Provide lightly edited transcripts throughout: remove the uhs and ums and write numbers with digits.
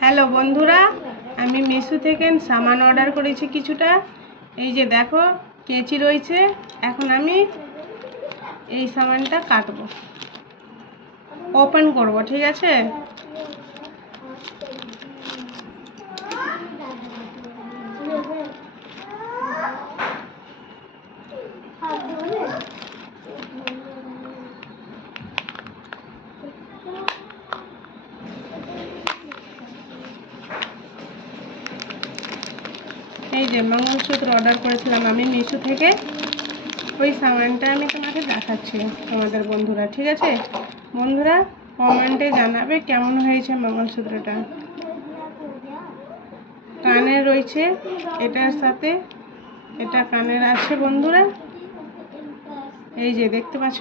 Hello বন্ধুরা, আমি মিশো থেকে সামান অর্ডার করেছি কিছুটা। এই যে দেখো কেঁচি রয়েছে। এখন আমি এই সামানটা কাটবো, ওপেন করব, ঠিক আছে? এই যে মঙ্গলসূত্র অর্ডার করেছিলাম আমি মিশো থেকে, ওই সামানটা আমি তোমাকে দেখাচ্ছি তোমাদের বন্ধুরা, ঠিক আছে? বন্ধুরা কমেন্টে জানাবে কেমন হয়েছে মঙ্গলসূত্রটা। কানের রয়েছে, এটার সাথে এটা কানের আছে বন্ধুরা। এই যে দেখতে পাচ্ছ,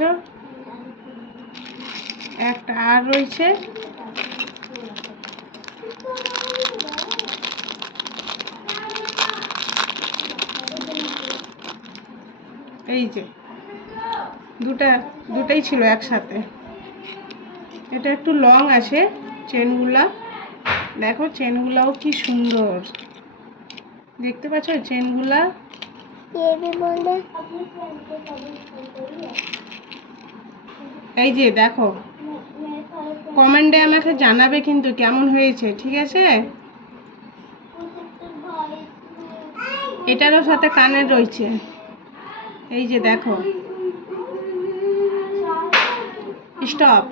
একটা আর রয়েছে। এই যে দুটাই ছিল একসাথে। এটা একটু লং আছে চেনগুলা, দেখো চেনগুলাও কি সুন্দর, দেখতে পাচ্ছ চেনগুলা। এই যে দেখো, কমেন্টে আমাকে জানাবে কিন্তু কেমন হয়েছে, ঠিক আছে? এটারও সাথে কানের রয়েছে। এই যে দেখো, স্টপ।